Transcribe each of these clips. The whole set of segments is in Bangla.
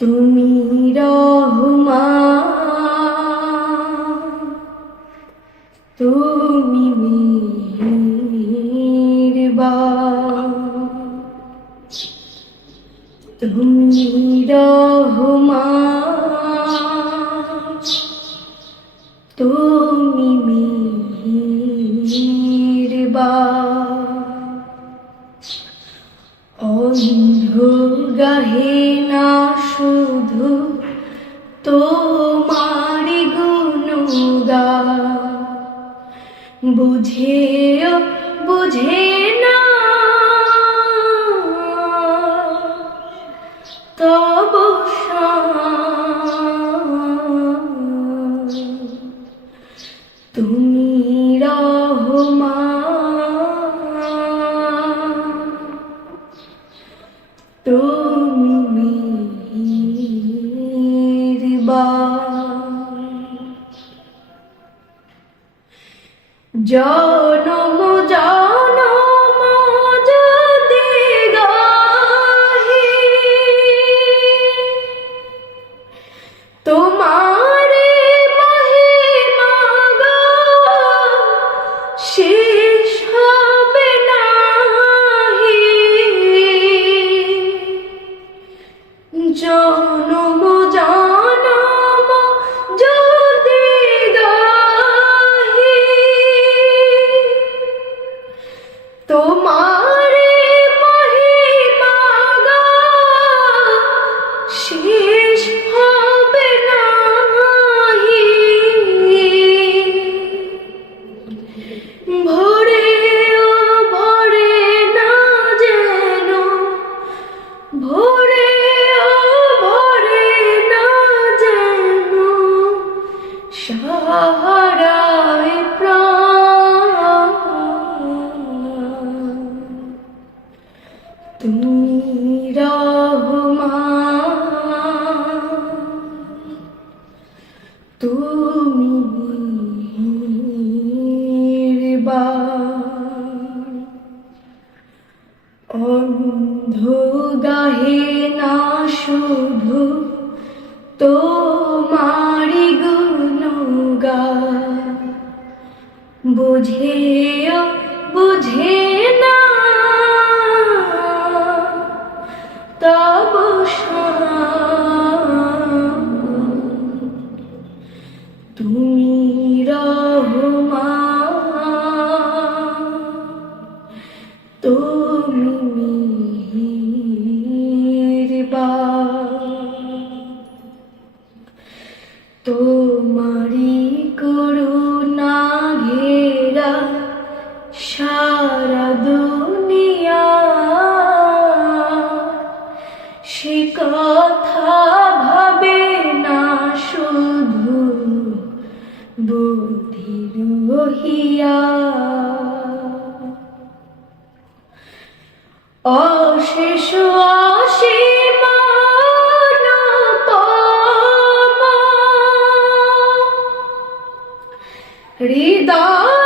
তুমি রহমান তুমি মেহেরবান তুমি রহমান তুমি মেহেরবান তুমি রহমা তুমি মেহেরবান ভরে ও ভরে না যেন ভরে ও ভরে না যেন সাহারায় প্রাণ। তুমি রহমান বুঝে বুঝে না। তব তুমি রহমান তুমি তোমারি করুণা সে কথা ভাবে না শুধু বুদ্ধির রহিয়া অশেষ অসীম হৃদয়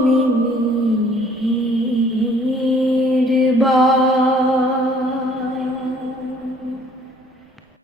me